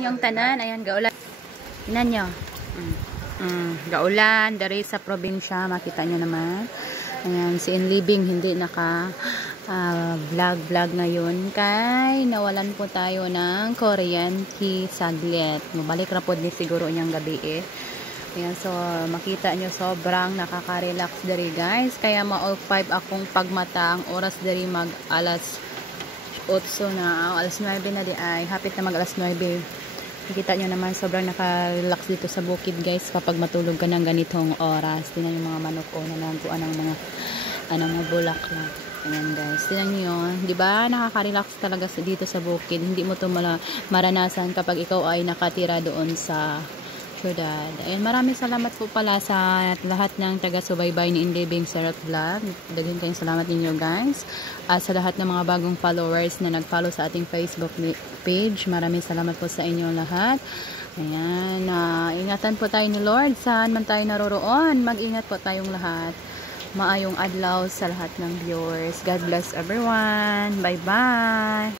Yung tanan, ayan, gaulan. Tingnan nyo. Gaulan, dari sa probinsya, makita nyo naman. Ayan, si Inlibing hindi naka vlog ngayon kay nawalan po tayo ng kuryente saglit. Mabalik na po din siguro niyang gabi eh. Ayan, so makita nyo sobrang nakaka-relax dari guys. Kaya ma-all 5 akong pagmata. Ang oras dari mag alas 8 na, alas 9 na di ay. Hapit na mag alas 9. Nakita nyo naman sobrang naka-relax dito sa bukid guys kapag matulog ka ng ganitong oras. Tingnan yung mga manok ko na nagkuhan ng mga bulaklak. Ayan guys, tingnan nyo yun. Diba nakaka-relax talaga dito sa bukid. Hindi mo ito maranasan kapag ikaw ay nakatira doon sa syudad. Ayan, maraming salamat po pala sa lahat ng taga-subaybay ni Inlibing Sarap Vlog. Daghan kayong salamat ninyo guys. At sa lahat ng mga bagong followers na nag-follow sa ating Facebook page, maraming salamat po sa inyo lahat. Ayan, ingatan po tayo ni Lord. Saan man tayo naroroon, mag-ingat po tayong lahat. Maayong adlaw sa lahat ng viewers. God bless everyone. Bye-bye.